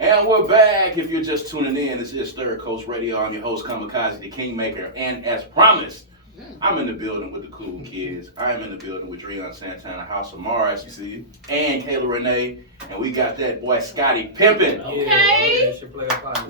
And we're back. If you're just tuning in, this is Third Coast Radio. I'm your host, Kamikaze, the Kingmaker. And as promised, I'm in the building with the cool kids. I am in the building with Dreon Santana, House of Mars, you see, and Kayla Renee. And we got that boy, Scottie Pimpen. Okay.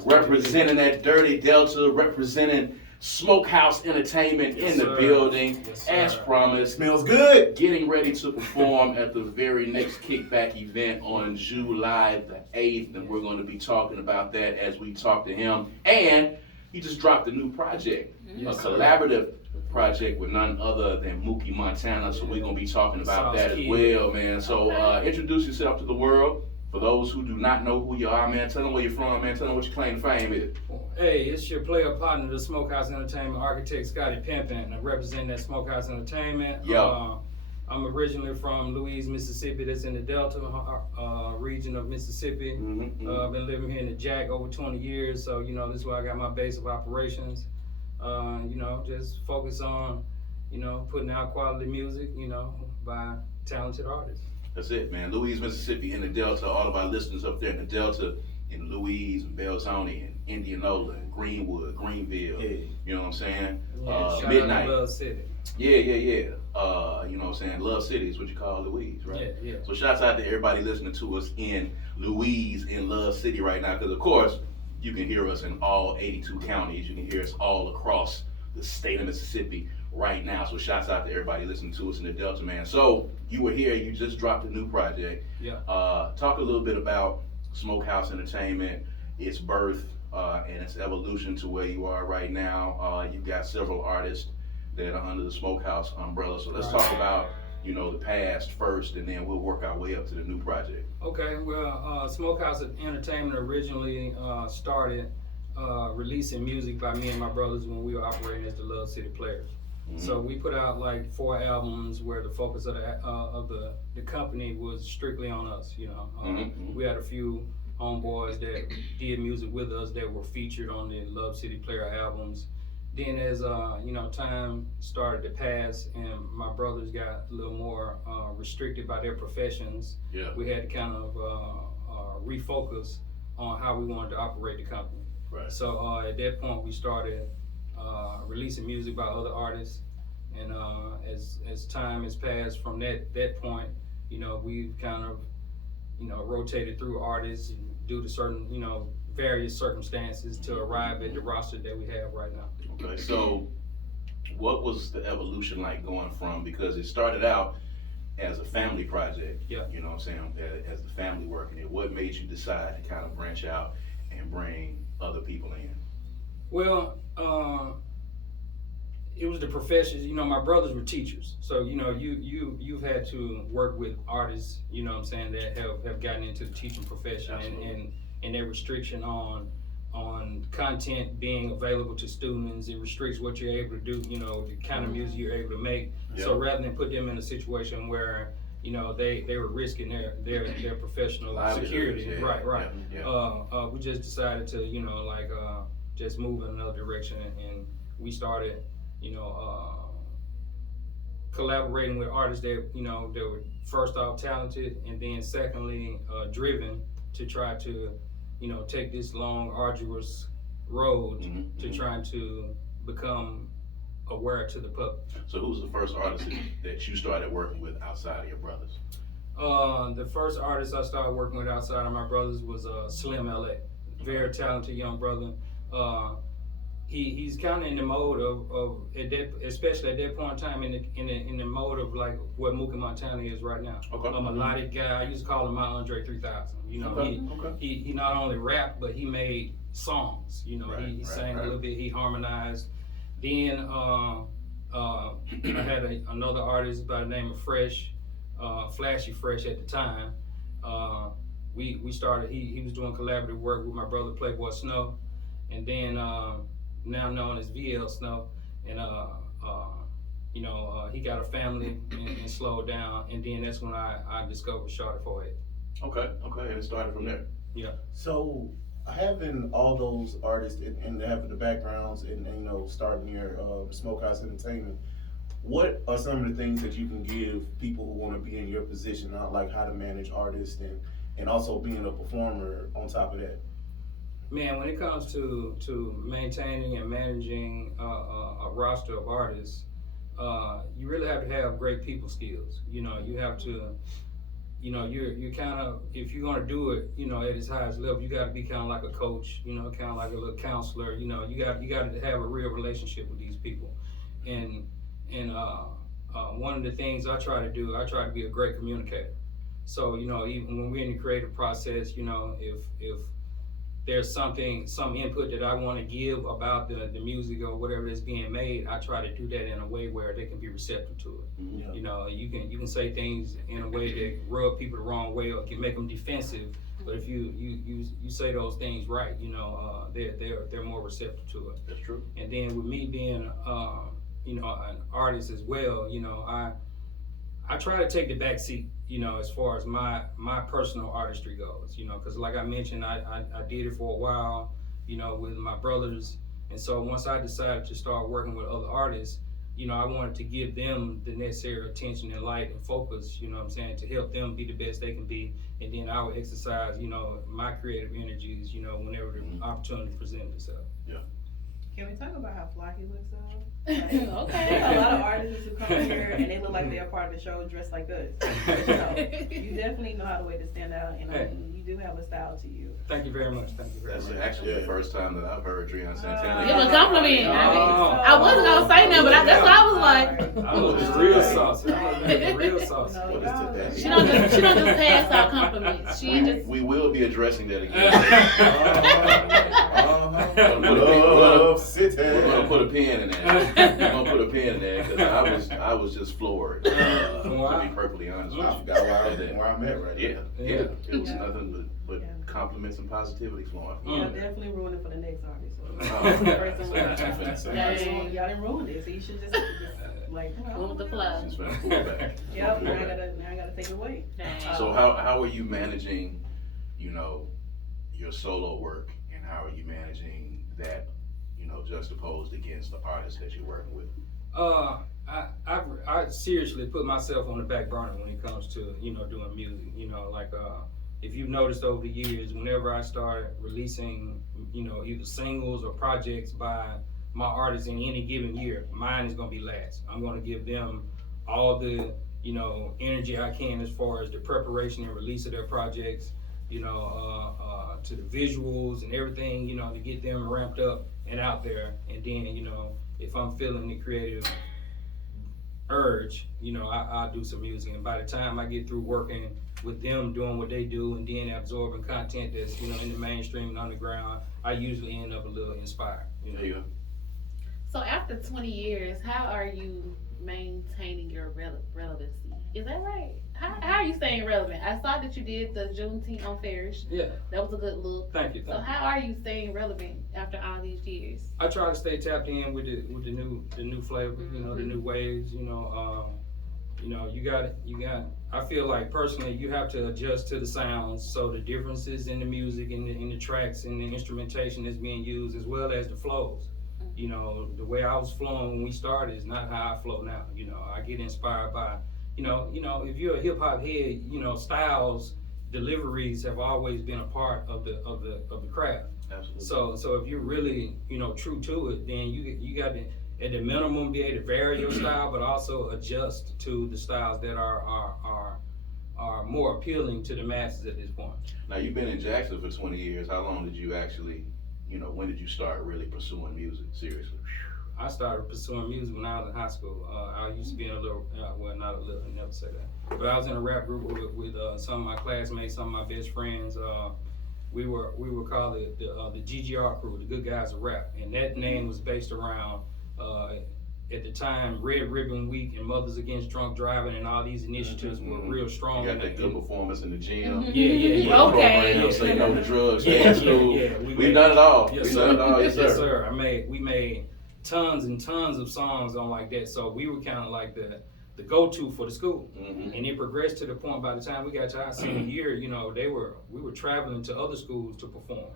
Representing that dirty Delta, representing Smokehouse Entertainment in the building, as promised. Smells good. Getting ready to perform at the very next Kickback event on July the 8th, and we're going to be talking about that as we talk to him. And he just dropped a new project, a collaborative project with none other than Mookey Montana, so we're going to be talking about that as well, man. So introduce yourself to the world. For those who do not know who you are, man, tell them where you're from, man. Tell them what your claim to fame is. Hey, it's your player partner, the Smokehouse Entertainment architect, Scottie Pimpen. I represent that Smokehouse Entertainment. I'm originally from Louise, Mississippi. That's in the Delta region of Mississippi. I've been living here in the Jack over 20 years, so, you know, this is where I got my base of operations. You know, just focus on, you know, putting out quality music, you know, by talented artists. That's it, man. Louise, Mississippi, in the Delta. All of our listeners up there in the Delta, in Louise, and Belzoni, and Indianola, and Greenwood, Greenville. Yeah. You know what I'm saying? Shout Midnight. out to Love City. Yeah. You know what I'm saying? Love City is what you call Louise, right? Yeah. So shouts out to everybody listening to us in Louise, in Love City right now, because of course, you can hear us in all 82 counties. You can hear us all across the state of Mississippi right now. So shouts out to everybody listening to us in the Delta, man. So you were here, you just dropped a new project. Talk a little bit about Smokehouse Entertainment, its birth, and its evolution to where you are right now. You've got several artists that are under the Smokehouse umbrella. So let's talk about, you know, the past first, and then we'll work our way up to the new project. Okay, well, Smokehouse Entertainment originally started releasing music by me and my brothers when we were operating as the Love City Players. So we put out like 4 albums where the focus of the company was strictly on us. You know, we had a few homeboys that did music with us that were featured on the Love City Player albums. Then as you know, time started to pass and my brothers got a little more restricted by their professions, we had to kind of refocus on how we wanted to operate the company. Right. So at that point we started releasing music by other artists, and as time has passed from that point, you know, we've kind of, you know, rotated through artists due to certain, you know, various circumstances to arrive at the roster that we have right now. Okay, so what was the evolution like going from, because it started out as a family project, you know what I'm saying, as the family working it, what made you decide to kind of branch out and bring other people in? Well, it was the professions. You know, my brothers were teachers, so you know, you've had to work with artists, you know what I'm saying, that have gotten into the teaching profession. And their restriction on content being available to students, it restricts what you're able to do, you know, the kind of music you're able to make. So rather than put them in a situation where, you know, they were risking their professional security, right. We just decided to, you know, like just move in another direction, and we started, you know, collaborating with artists that, you know, that were first off talented, and then secondly driven to try to, you know, take this long, arduous road to trying to become aware to the public. So who was the first artist that you started working with outside of your brothers? The first artist I started working with outside of my brothers was Slim LA. Very talented young brother. He's kind of in the mode of at that, especially at that point in time, in the mode of like what Mookey Montana is right now. A melodic guy. I used to call him my Andre 3000. You know, he not only rapped, but he made songs. You know, he sang a little bit. He harmonized. Then I had another artist by the name of Fresh, Flashy Fresh at the time. We started. He was doing collaborative work with my brother Playboy Snow, and then now known as VL Snow, and you know, he got a family and slowed down, and then that's when I discovered Shawty 48. Okay, and it started from there. Yeah. So having all those artists and having the backgrounds and you know, starting your Smokehouse Entertainment, what are some of the things that you can give people who want to be in your position, like how to manage artists and also being a performer on top of that? Man, when it comes to maintaining and managing a roster of artists, you really have to have great people skills. You know, you have to, you know, you're kind of, if you're gonna do it, you know, at its highest level, you got to be kind of like a coach. You know, kind of like a little counselor. You know, you got to have a real relationship with these people, and one of the things I try to do, I try to be a great communicator. So, you know, even when we're in the creative process, you know, if there's some input that I want to give about the music or whatever that's being made, I try to do that in a way where they can be receptive to it. Yeah. You know, you can say things in a way that rub people the wrong way or can make them defensive. But if you say those things right, you know, they're more receptive to it. That's true. And then with me being you know, an artist as well, you know, I try to take the back seat, you know, as far as my personal artistry goes, you know, because like I mentioned, I did it for a while, you know, with my brothers. And so once I decided to start working with other artists, you know, I wanted to give them the necessary attention and light and focus, you know what I'm saying, to help them be the best they can be. And then I would exercise, you know, my creative energies, you know, whenever the opportunity presented itself. Yeah. Can we talk about how fly he looks though? Okay. There's a lot of artists who come here and they look like they're part of the show dressed like us. You know, you definitely know how to way to stand out, and you do have a style to you. Thank you very much. Thank you very That's much. actually the first time that I've heard Dreon Santana. Give a compliment. Oh. I wasn't gonna say nothing, but that's what I was like. I was real saucy. I was real saucy. What is today? She don't just pass out compliments. She just We will be addressing that again. Love City. We're gonna put a pin in that. We're gonna put a pin in that because I was just floored. To be perfectly honest with I you. forgot where I'm at right Yeah, now. yeah. It was Yeah. nothing but Yeah. compliments and positivity flowing. Y'all definitely ruined it for the next artist. Oh, Dang. Y'all didn't ruin it, so you should just like, go with the flow. She's gonna pull it back. Yep, now I gotta take it away. Dang. So how are you managing, you know, your solo work, and how are you managing that, you know, juxtaposed against the artists that you're working with? I seriously put myself on the back burner when it comes to, you know, doing music. You know, like if you've noticed over the years, whenever I start releasing, you know, either singles or projects by my artists in any given year, mine is gonna be last. I'm gonna give them all the, you know, energy I can as far as the preparation and release of their projects, you know, to the visuals and everything, you know, to get them ramped up and out there. And then, you know, if I'm feeling the creative urge, you know, I'll do some music. And by the time I get through working with them, doing what they do, and then absorbing content that's, you know, in the mainstream and underground, I usually end up a little inspired. You know? There you go. So after 20 years, how are you maintaining your relevancy? Is that right? How are you staying relevant? I saw that you did the Juneteenth on Farish. Yeah. That was a good look. Thank you. So how are you staying relevant after all these years? I try to stay tapped in with the new flavor, you know, the new waves, you know, you got I feel like personally you have to adjust to the sounds, so the differences in the music and in the tracks and the instrumentation that's being used, as well as the flows. You know, the way I was flowing when we started is not how I flow now. You know, I get inspired by, you know, if you're a hip hop head, you know, styles, deliveries have always been a part of the craft. Absolutely. So if you're really, you know, true to it, then you got to, at the minimum, be able to vary your style, but also adjust to the styles that are more appealing to the masses at this point. Now, you've been in Jackson for 20 years. How long did you actually, you know, when did you start really pursuing music seriously? I started pursuing music when I was in high school. I used to be in a little, well, not a little, I never say that. But I was in a rap group with some of my classmates, some of my best friends. We were called the GGR crew, the Good Guys of Rap, and that name was based around at the time Red Ribbon Week and Mothers Against Drunk Driving and all these initiatives were real strong. You got that good performance in the gym. Yeah. Okay. Program, say no to drugs. Yeah, school. yeah. We've done it all. Yes, We've sir. done it all. Yes, sir. Yes, sir. We made tons and tons of songs on like that. So we were kind of like the go-to for the school. Mm-hmm. And it progressed to the point by the time we got to our senior year, you know, we were traveling to other schools to perform.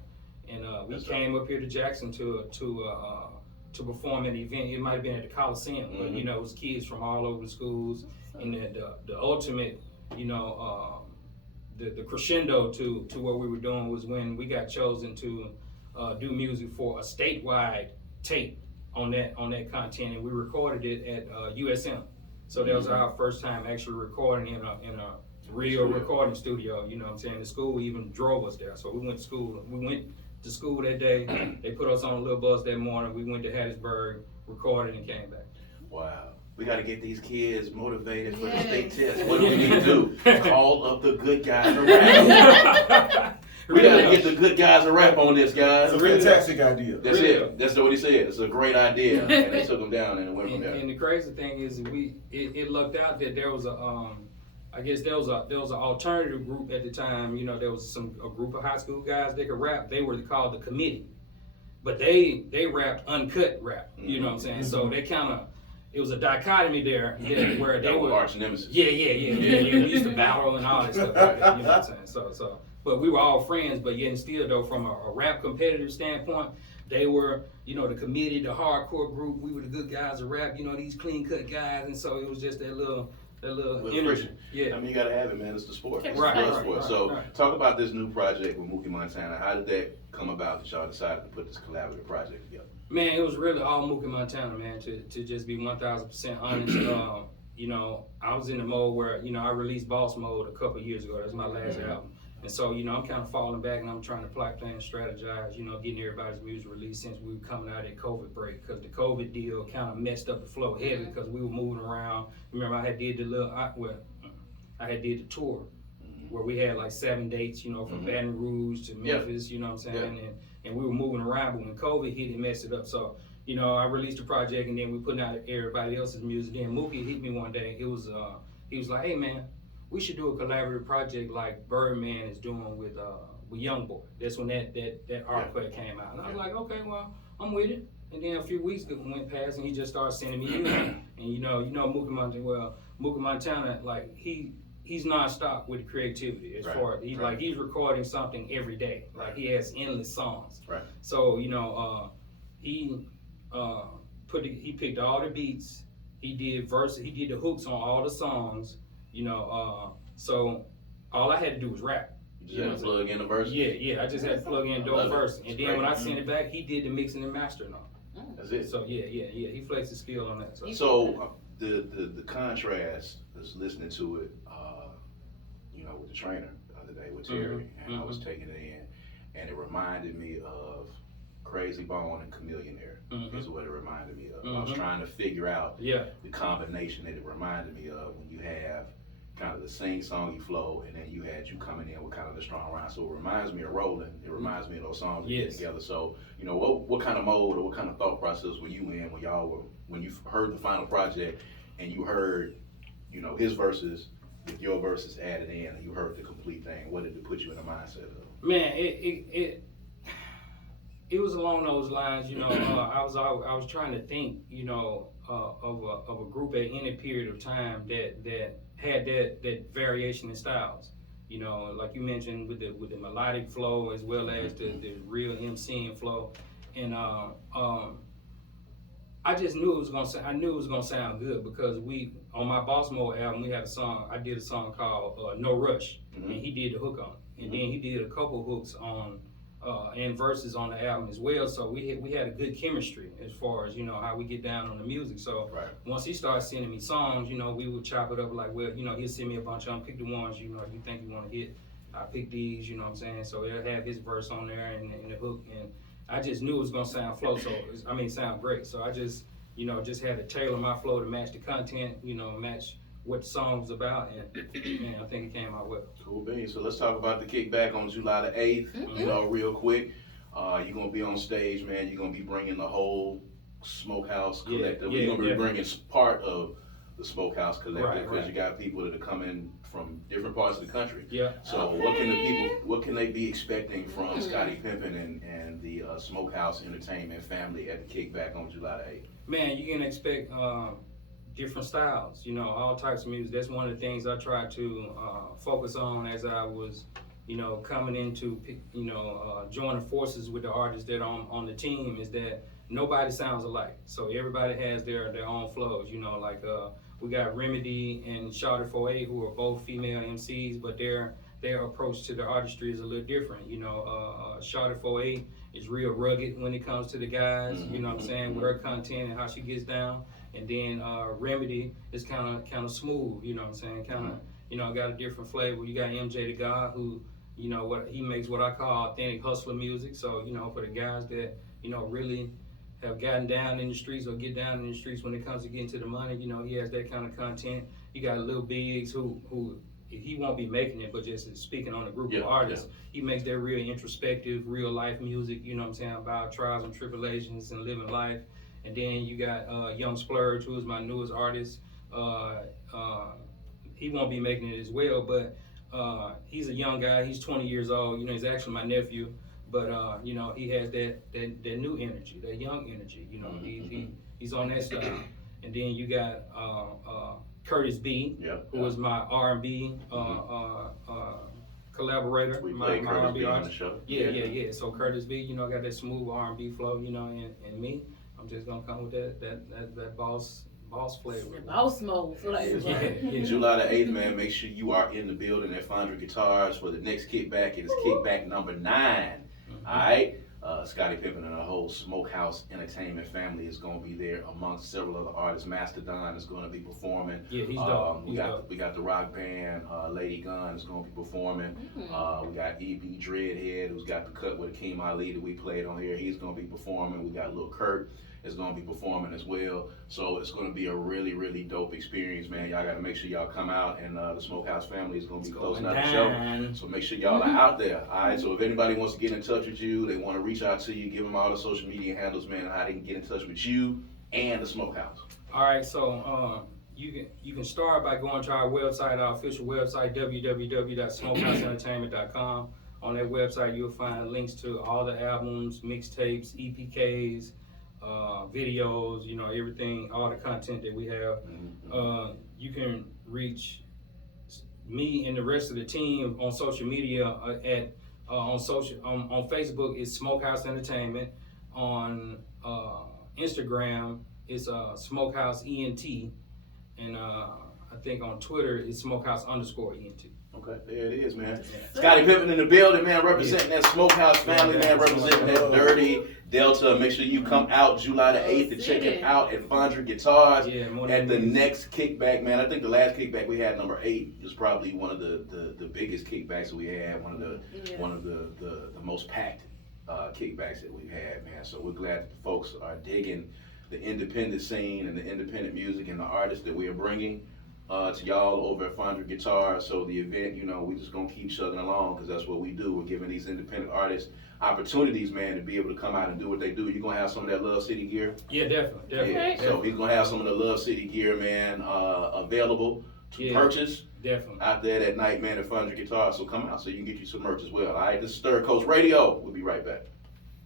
And we came up here to Jackson to perform at an event. It might have been at the Coliseum, but you know, it was kids from all over the schools. And the ultimate, you know, the crescendo to what we were doing was when we got chosen to do music for a statewide tape on that content, and we recorded it at USM. So that was our first time actually recording in a real recording studio. You know what I'm saying? The school even drove us there. So we went to school. We went to school that day. They put us on a little bus that morning. We went to Hattiesburg, recorded, and came back. Wow. We got to get these kids motivated for the Yes. state test. What do we need to do? Call up the good guys to rap. We got to get the good guys to rap on this, guys. It's a fantastic idea. That's it. That's what he said. It's a great idea. And they took them down and it went from there. And the crazy thing is, it lucked out that there was I guess there was an alternative group at the time. You know, there was a group of high school guys that could rap. They were called the Committee, but they rapped uncut rap. You know what I'm saying? So they kind of, it was a dichotomy there, where they were arch nemesis. Yeah. We used to battle and all that stuff. Like that, you know what I'm saying? So, but we were all friends. But yet and still, though, from a rap competitive standpoint, they were, you know, the Committee, the hardcore group. We were the good guys of rap. You know, these clean cut guys, and so it was just that little energy. Friction. Yeah. I mean, you got to have it, man. It's the sport. It's Right, the right, sport. right, So, right. talk about this new project with Mookey Montana. How did that come about that y'all decided to put this collaborative project together? Man, it was really all Mookey Montana, man, to just be 1,000% honest. You know, I was in the mode where, you know, I released Boss Mode a couple years ago. That's my last album. And so, you know, I'm kind of falling back and I'm trying to plan and strategize, you know, getting everybody's music released since we were coming out of that COVID break. Because the COVID deal kind of messed up the flow heavy because we were moving around. Remember, I had did the tour where we had like 7 dates, you know, from Baton Rouge to Memphis, you know what I'm saying? And we were moving around, but when COVID hit, it messed it up. So, you know, I released the project and then we putting out everybody else's music. Then Mookie hit me one day. He was like, hey man, we should do a collaborative project like Birdman is doing with Youngboy. That's when that artwork came out. And I was like, okay, well, I'm with it. And then a few weeks went past and he just started sending me music. And you know Mookey Montana, Mookey Montana, like he's nonstop with the creativity as far as he's recording something every day. Like he has endless songs. Right. So, you know, he picked all the beats, he did the hooks on all the songs, you know, so all I had to do was rap. You just had to plug in the verse? Yeah, I just had to plug in those verses. And then when I sent it back, he did the mixing and mastering on it. That's it. So yeah, he flexed his skill on that. So the contrast, is listening to it, you know, with the trainer the other day with Terry, and I was taking it in, and it reminded me of Crazy Bone and Chameleonaire. Is what it reminded me of. I was trying to figure out the combination that it reminded me of when you have kind of the sing-songy flow, and then you coming in with kind of the strong rhyme. So it reminds me of Rollin'. It reminds me of those songs we did together. So, you know, what kind of mode or what kind of thought process were you in when you heard the final project and you heard, you know, his verses with your verses added in, and you heard the complete thing? What did it put you in the mindset of? Man, it was along those lines, you know. I was trying to think, you know, of a group at any period of time that had that variation in styles. You know, like you mentioned with the melodic flow as well as the real MCing flow, and I just knew it was gonna sound good because on my Boss Mode album we had I did a song called No Rush, and he did the hook on it, and then he did a couple hooks on and verses on the album as well. So we had a good chemistry as far as, you know, how we get down on the music. So once he started sending me songs, you know, we would chop it up like, well, you know, he'll send me a bunch of them, pick the ones, you know, you think you want to hit. I pick these, you know what I'm saying? So it'll have his verse on there and the hook, and I just knew it was gonna sound sound great. So I just, you know, just had to tailor my flow to match the content, you know, match what the song was about, and man, I think it came out well. Cool beans. So let's talk about the Kickback on July the 8th, you know, real quick. You're going to be on stage, man. You're going to be bringing the whole Smokehouse Collective. You're going to be bringing part of the Smokehouse Collective because you got people that are coming from different parts of the country. Yeah. So what can they be expecting from Scottie Pimpen and the Smokehouse Entertainment family at the Kickback on July the 8th? Man, you can expect different styles, you know, all types of music. That's one of the things I tried to focus on as I was, you know, coming into, you know, joining forces with the artists that are on the team, is that nobody sounds alike. So everybody has their own flows, you know, like we got Remedy and Shawty 4A, who are both female MCs, but they're their approach to the artistry is a little different. You know, Shawty 48 is real rugged when it comes to the guys. You know what I'm saying, with her content and how she gets down. And then Remedy is kind of smooth. You know what I'm saying, kind of got a different flavor. You got MJ the God, who what he makes, what I call authentic hustler music. So for the guys that really have gotten down in the streets or get down in the streets when it comes to getting to the money, he has that kind of content. You got Lil Biggs, who he won't be making it, but just speaking on a group of artists, he makes that real introspective, real life music, about trials and tribulations and living life. And then you got Young Splurge, who is my newest artist. He won't be making it as well, but he's a young guy. He's 20 years old. He's actually my nephew. But he has that new energy, that young energy. He's on that style. And then you got Curtis B, who is my R&B collaborator. We my played Curtis R&B B on artist. the show. Yeah. So Curtis B, got that smooth R&B flow. And me, I'm just gonna come with that boss flavor. Boss mode. July the 8th, man, make sure you are in the building at Fondra Guitars for the next Kickback. It is Kickback number 9. All right? Scottie Pimpen and the whole Smokehouse Entertainment family is going to be there, amongst several other artists. Mastodon is going to be performing. Yeah, he's dope. We got the rock band, Lady Gun is going to be performing. We got E.B. Dreadhead, who's got the cut with Akeem Ali that we played on here. He's going to be performing. We got Lil Kurt is going to be performing as well. So it's going to be a really, really dope experience, man. Y'all got to make sure y'all come out, and the Smokehouse family is going to be closing out the show. So make sure y'all are out there, all right? So if anybody wants to get in touch with you, they want to reach out to you, give them all the social media handles, man, how they can get in touch with you and the Smokehouse. All right, so you can start by going to our website, our official website, www.smokehouseentertainment.com. On that website, you'll find links to all the albums, mixtapes, EPKs, videos, everything, all the content that we have. You can reach me and the rest of the team on social media on Facebook it's Smokehouse Entertainment. On Instagram it's Smokehouse Ent, and I think on Twitter it's Smokehouse_ENT. Okay, there it is, man. Scottie Pimpen in the building, man, representing that Smokehouse family, man, representing that dirty Delta. Make sure you come out July the 8th to check it out at Fondra Guitars at the next Kickback, man. I think the last Kickback we had, number 8, was probably one of the biggest kickbacks that we had, one of the most packed kickbacks that we've had, man. So we're glad that the folks are digging the independent scene and the independent music and the artists that we are bringing to y'all over at Fondra Guitars. So the event, we just gonna keep chugging along, because that's what we do. We're giving these independent artists opportunities, man, to be able to come out and do what they do. You're gonna have some of that Love City gear? Yeah, definitely. Yeah. So he's gonna have some of the Love City gear, man, available to purchase. Definitely. Out there that night, man, at Fondra Guitars. So come out so you can get you some merch as well. All right, this is Third Coast Radio. We'll be right back.